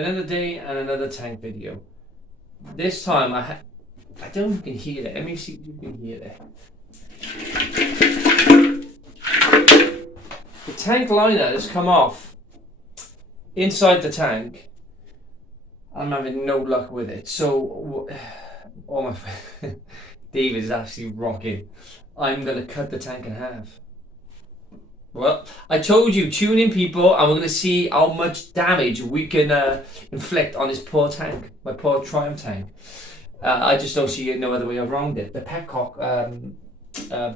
Another day and another tank video. This time I don't know if you can hear it. Let me see if you can hear it. The tank liner has come off inside the tank. I'm having no luck with it. So, oh my, Dave is actually rocking. I'm gonna cut the tank in half. Well, I told you, tune in, people, and we're going to see how much damage we can inflict on this poor tank, my poor Triumph tank. I just don't see no other way around it. The petcock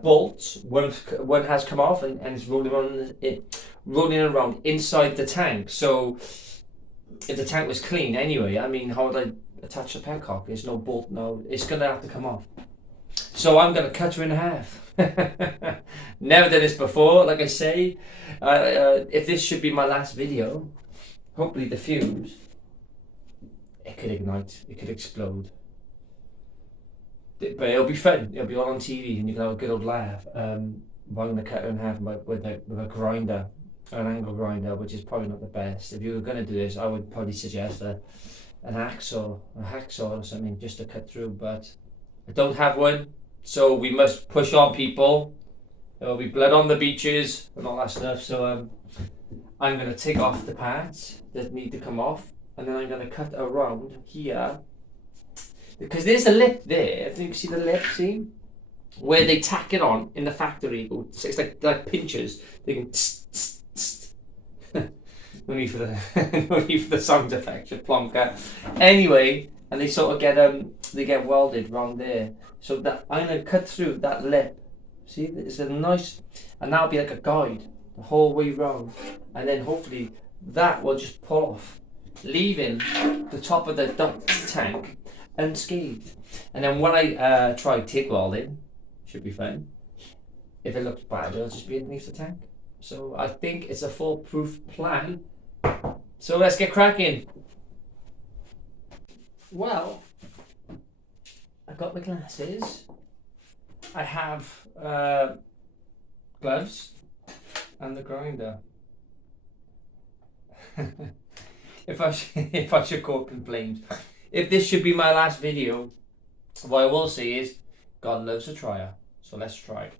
bolts, one has come off and it's rolling around inside the tank. So, if the tank was clean anyway, I mean, how would I attach the petcock? There's no bolt, no, it's going to have to come off. So I'm going to cut her in half. Never done this before, like I say. If this should be my last video, hopefully the fuse, it could ignite, it could explode. But it'll be fun, it'll be all on TV and you can have a good old laugh. But I'm going to cut her in half with a grinder, an angle grinder, which is probably not the best. If you were going to do this, I would probably suggest an hacksaw or something just to cut through, but I don't have one. So we must push on, people. There will be blood on the beaches and all that stuff. So I'm going to take off the parts that need to come off, and then I'm going to cut around here because there's a lip there. I think you see the lip, see, where they tack it on in the factory. It's like pinchers. They can. No need for the no need for the sound effects of plonker. Anyway, and they sort of get welded around there. So that I'm gonna cut through that lip. See, it's a nice, and that'll be like a guide the whole way round, and then hopefully that will just pull off, leaving the top of the tank unscathed. And then when I try TIG welding, should be fine. If it looks bad, it'll just be underneath the tank. So I think it's a foolproof plan. So let's get cracking. Well, I got my glasses. I have gloves and the grinder. if I should go up in flames. If this should be my last video, what I will say is, God loves a trier. So let's try.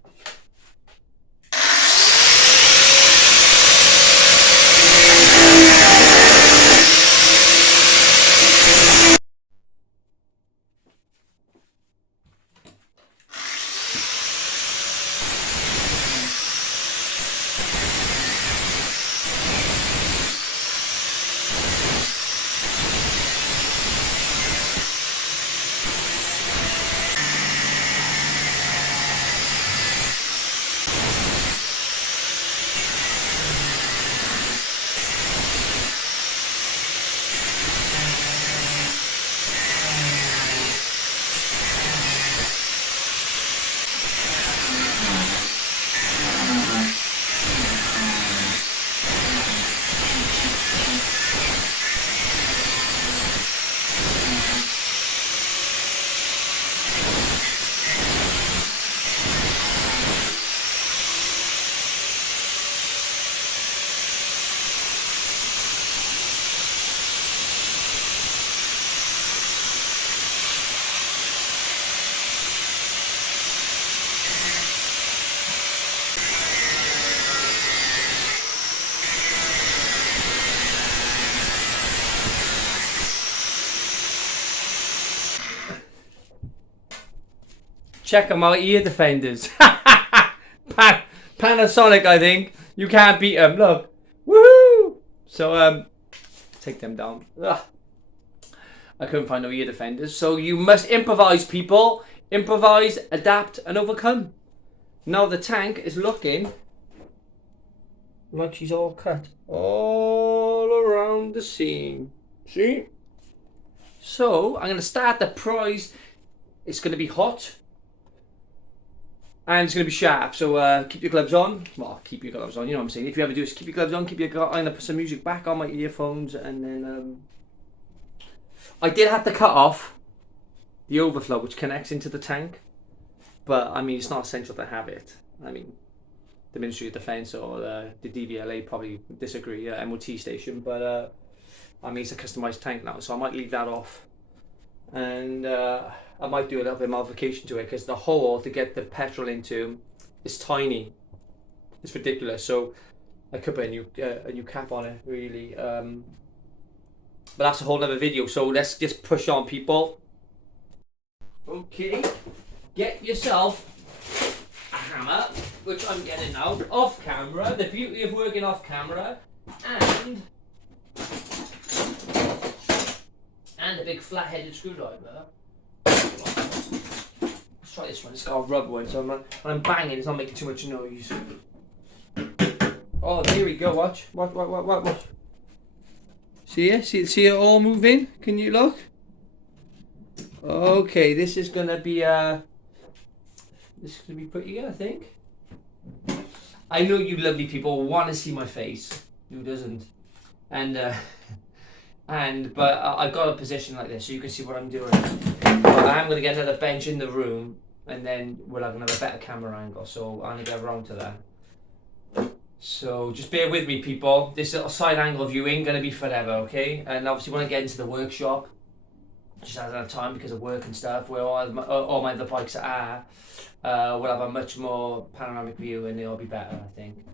Check them out, ear defenders. Panasonic, I think. You can't beat them. Look. Woohoo! So, take them down. Ugh. I couldn't find no ear defenders. So you must improvise, people. Improvise, adapt, and overcome. Now the tank is looking like she's all cut. All around the seam. See? So, I'm going to start the prize. It's going to be hot. And it's going to be sharp, so keep your gloves on. Well, keep your gloves on, you know what I'm saying. If you ever do this, keep your gloves on, I'm going to put some music back on my earphones, and then I did have to cut off the overflow which connects into the tank, but I mean, it's not essential to have it. I mean, the Ministry of Defence or the DVLA probably disagree, MOT station, but I mean, it's a customized tank now, so I might leave that off. And I might do a little bit of modification to it, because the hole to get the petrol into is tiny. It's ridiculous. So I could put a new cap on it, really. But that's a whole other video. So let's just push on, people. Okay, get yourself a hammer, which I'm getting now off camera. The beauty of working off camera, and a big flat-headed screwdriver. Let's try this one. It's got a rubber one, so when I'm banging, it's not making too much noise. Oh, there we go. Watch. See it? See it all moving? Can you look? Okay, this is gonna be pretty good, I think. I know you lovely people want to see my face. Who doesn't? But I've got a position like this, so you can see what I'm doing. But I'm gonna get another bench in the room, and then we'll have another better camera angle. So I'm gonna get around to that. So just bear with me, people. This little side angle view ain't gonna be forever, okay? And obviously when I get into the workshop, just hasn't had time because of work and stuff, where all my other bikes are, we'll have a much more panoramic view, and it'll be better, I think.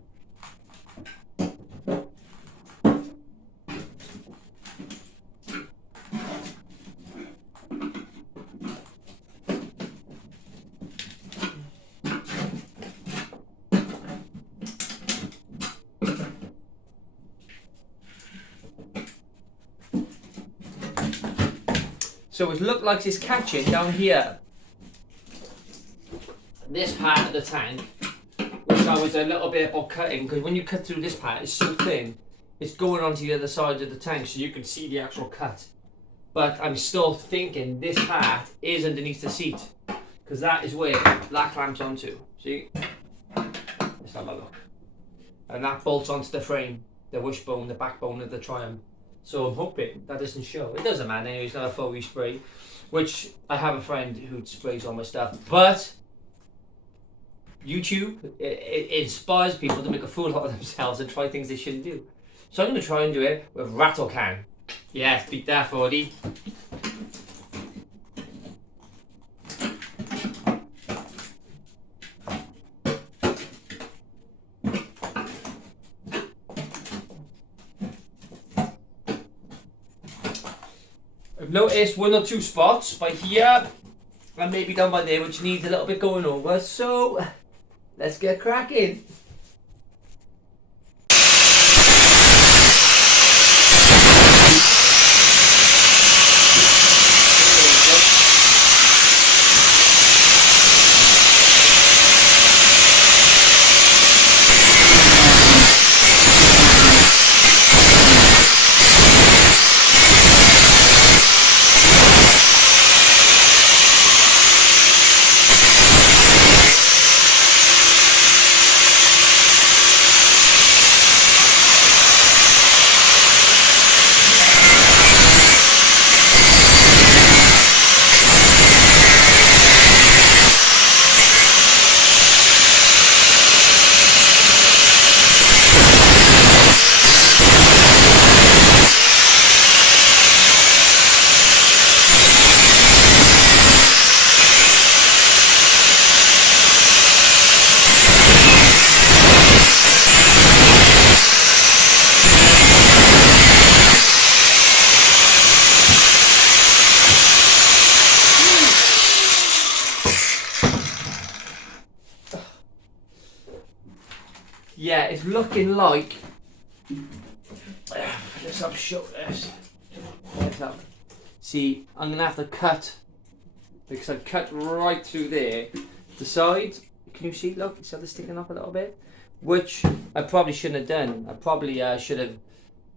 So it looks like it's catching down here. This part of the tank, which I was a little bit about cutting, because when you cut through this part, it's so thin, it's going onto the other side of the tank, so you can see the actual cut. But I'm still thinking this part is underneath the seat, because that is where that clamps onto. See? Let's have a look. And that bolts onto the frame, the wishbone, the backbone of the Triumph. So I'm hoping that doesn't show. It doesn't matter anyway, it's not a full respray, which I have a friend who sprays all my stuff. But YouTube, it inspires people to make a fool out of themselves and try things they shouldn't do. So I'm going to try and do it with rattle can. Yes, beat that 40. I've noticed one or two spots by here and maybe down by there which needs a little bit going over, so let's get cracking. Yeah, it's looking like. Let's have show this. See, I'm gonna have to cut because I've cut right through there. The side, can you see? Look, it's sticking up a little bit, which I probably shouldn't have done. I probably should have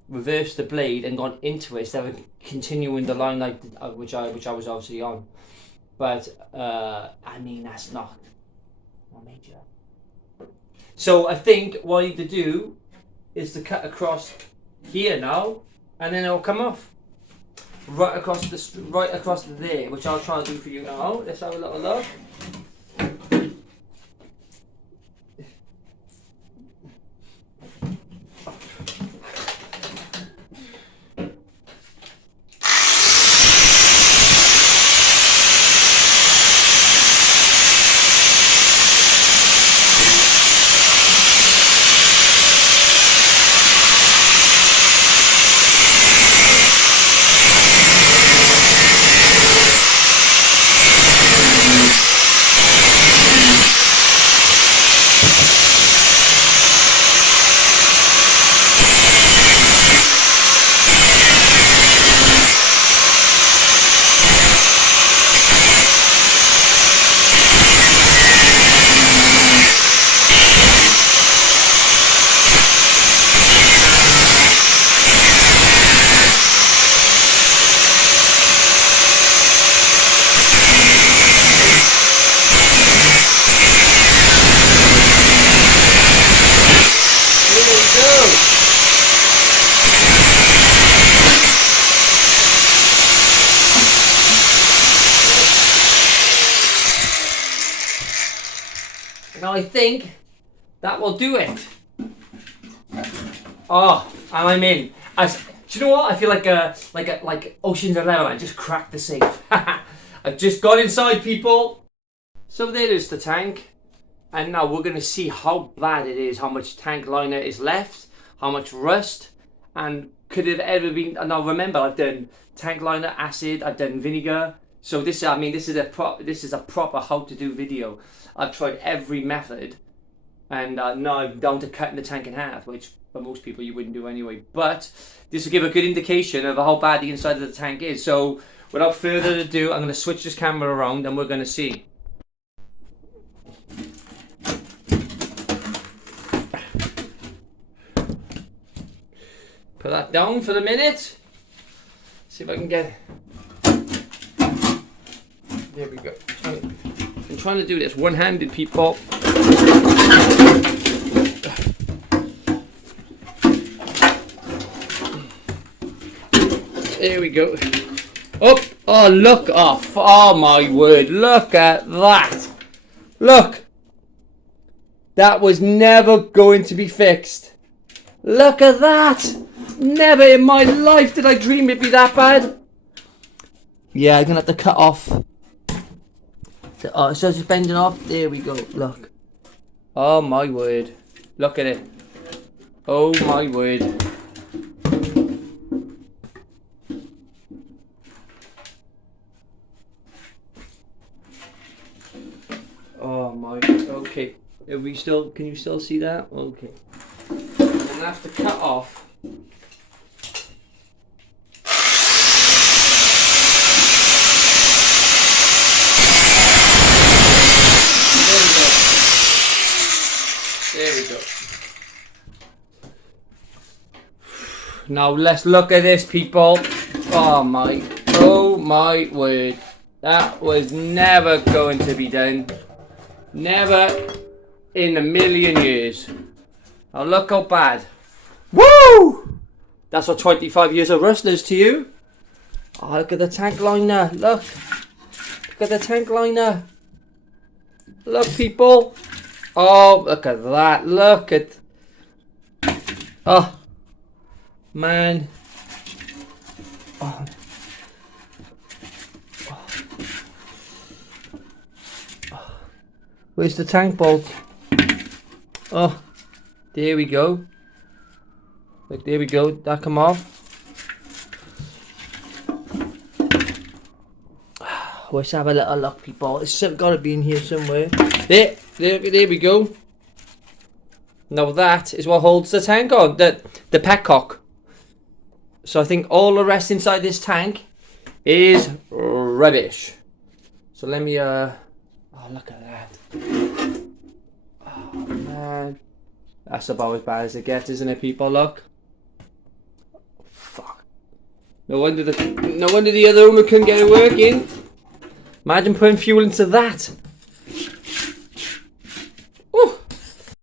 reversed the blade and gone into it instead of continuing the line like which I was obviously on. But I mean that's not major. So I think what I need to do is to cut across here now, and then it'll come off right across there, which I'll try to do for you now. Let's have a little look. Now I think that will do it. Oh, and I'm in. Do you know what? I feel like Ocean's 11. I just cracked the safe. I've just got inside, people. So there is the tank. And now we're going to see how bad it is, how much tank liner is left, how much rust, and could it ever been... Now remember, I've done tank liner, acid, I've done vinegar. So this is a proper how to do video. I've tried every method, and now I'm down to cutting the tank in half, which for most people you wouldn't do anyway. But this will give a good indication of how bad the inside of the tank is. So without further ado, I'm going to switch this camera around and we're going to see. Put that down for the minute. See if I can get... There we go. I'm trying to do this one-handed, people. There we go. Up. Oh, look off. Oh, my word. Look at that. Look. That was never going to be fixed. Look at that. Never in my life did I dream it'd be that bad. Yeah, I'm going to have to cut off. Oh, so it's just bending off. There we go. Look. Oh, my word. Look at it. Oh, my word. Oh, my. Okay. Are we still... Can you still see that? Okay. I'm going to have to cut off. There we go. Now let's look at this, people. Oh my word. That was never going to be done. Never in a million years. Now look how bad. Woo! That's what 25 years of rust is to you. Oh, look at the tank liner. Look. Look at the tank liner. Look, people. Oh, look at that. Look at... Oh. Man. Oh. Where's the tank bolt? Oh. There we go. Look, there we go. That come off. Let's have a little look, people. It's got to be in here somewhere. There we go. Now that is what holds the tank on, the petcock. So I think all the rest inside this tank is rubbish. So let me oh, look at that. Oh man, that's about as bad as it gets, isn't it, people? Look. Fuck. No wonder the other one couldn't get it working. Imagine putting fuel into that.